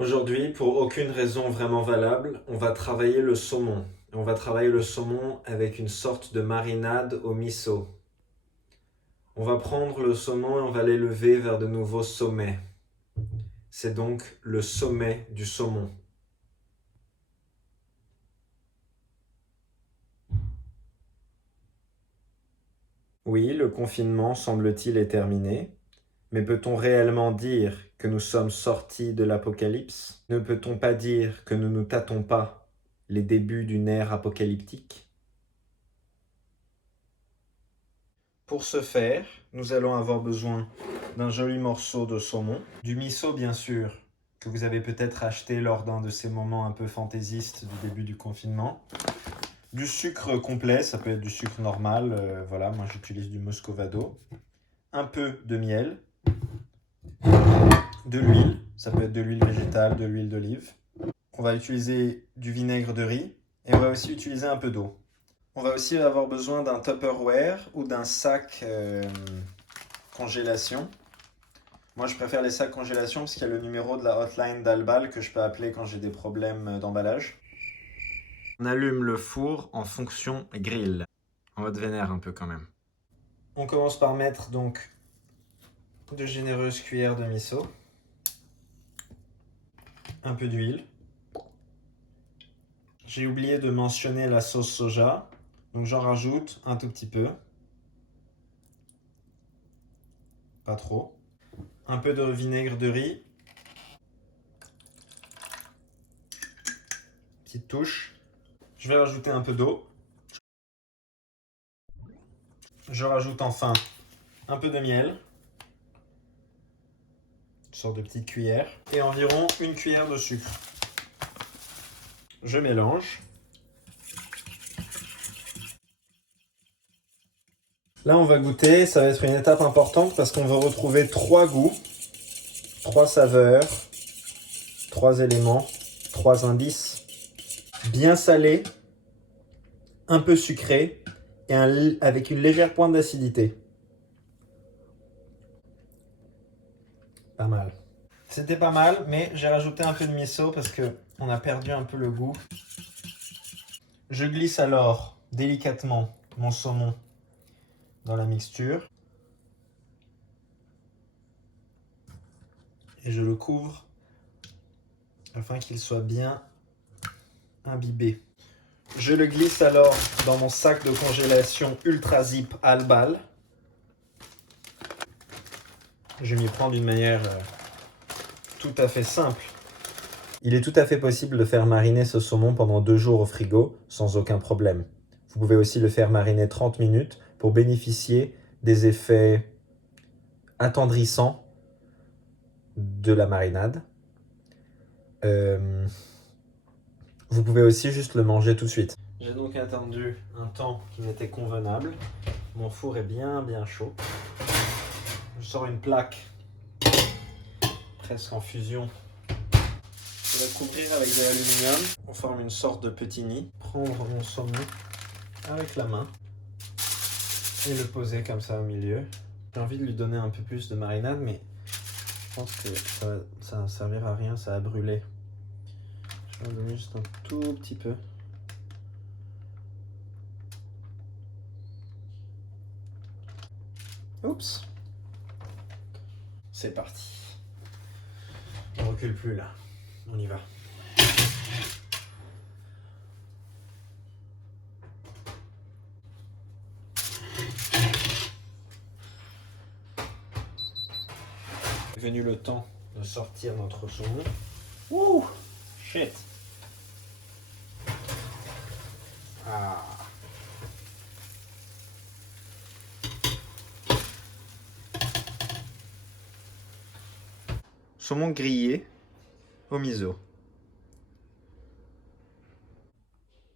Aujourd'hui, pour aucune raison vraiment valable, on va travailler le saumon. On va travailler le saumon avec une sorte de marinade au miso. On va prendre le saumon et on va l'élever vers de nouveaux sommets. C'est donc le sommet du saumon. Oui, le confinement semble-t-il est terminé, mais peut-on réellement dire que nous sommes sortis de l'apocalypse? Ne peut-on pas dire que nous ne tâtons pas les débuts d'une ère apocalyptique? Pour ce faire, nous allons avoir besoin d'un joli morceau de saumon, du miso bien sûr, que vous avez peut-être acheté lors d'un de ces moments un peu fantaisistes du début du confinement, du sucre complet, ça peut être du sucre normal, voilà, moi j'utilise du muscovado, un peu de miel, de l'huile, ça peut être de l'huile végétale, de l'huile d'olive. On va utiliser du vinaigre de riz et on va aussi utiliser un peu d'eau. On va aussi avoir besoin d'un Tupperware ou d'un sac congélation. Moi, je préfère les sacs congélation parce qu'il y a le numéro de la hotline d'Albal que je peux appeler quand j'ai des problèmes d'emballage. On allume le four en fonction grill. En mode vénère un peu quand même. On commence par mettre donc de généreuses cuillères de miso. Un peu d'huile. J'ai oublié de mentionner la sauce soja. Donc j'en rajoute un tout petit peu. Pas trop. Un peu de vinaigre de riz. Petite touche. Je vais rajouter un peu d'eau. Je rajoute enfin un peu de miel. Une sorte de petite cuillère. Et environ une cuillère de sucre. Je mélange. Là, on va goûter. Ça va être une étape importante parce qu'on va retrouver 3 goûts, 3 saveurs, 3 éléments, 3 indices. Bien salé, un peu sucré et avec une légère pointe d'acidité. Pas mal. C'était pas mal, mais j'ai rajouté un peu de miso parce qu'on a perdu un peu le goût. Je glisse alors délicatement mon saumon dans la mixture. Et je le couvre afin qu'il soit bien imbibé. Je le glisse alors dans mon sac de congélation Ultra Zip Albal. Je m'y prends d'une manière tout à fait simple. Il est tout à fait possible de faire mariner ce saumon pendant 2 jours au frigo sans aucun problème. Vous pouvez aussi le faire mariner 30 minutes pour bénéficier des effets attendrissants de la marinade. Vous pouvez aussi juste le manger tout de suite. J'ai donc attendu un temps qui m'était convenable. Mon four est bien chaud. Je sors une plaque presque en fusion. Je vais la couvrir avec de l'aluminium. On forme une sorte de petit nid. Prendre mon saumon avec la main et le poser comme ça au milieu. J'ai envie de lui donner un peu plus de marinade, mais je pense que ça ne servira à rien, ça a brûlé. Je vais en donner juste un tout petit peu. Oups. C'est parti. On recule plus là. On y va. Est venu le temps de sortir notre saumon. Ouh, shit. Ah. Saumon grillé au miso.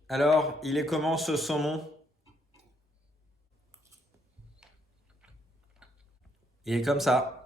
Alors, il est comment ce saumon? Il est comme ça.